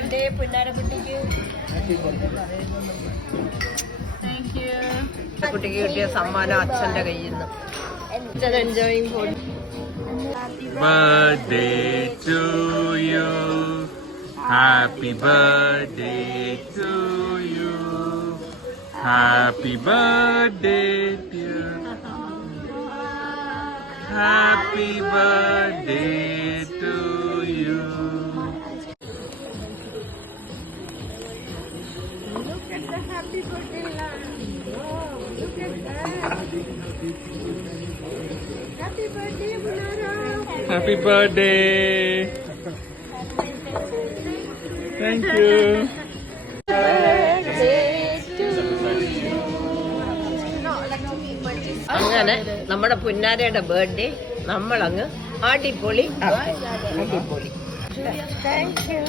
ബർത്ത്ഡേ പുന്നാരക്കുട്ടിക്ക്. കുട്ടിക്ക് കിട്ടിയ സമ്മാനം അച്ഛന്റെ കയ്യിൽ നിന്ന്. അച്ഛൻ enjoying food. Birthday to you. Happy birthday to you. Happy birthday dear. Happy birthday to you. Look at the happy birthday lamp. Oh, look at that. Happy birthday, Munara. Happy birthday. Thank you. അങ്ങനെ നമ്മുടെ പുന്നാരയുടെ ബർത്ത്ഡേ നമ്മളങ്ങ് അടിപൊളി. Thank you.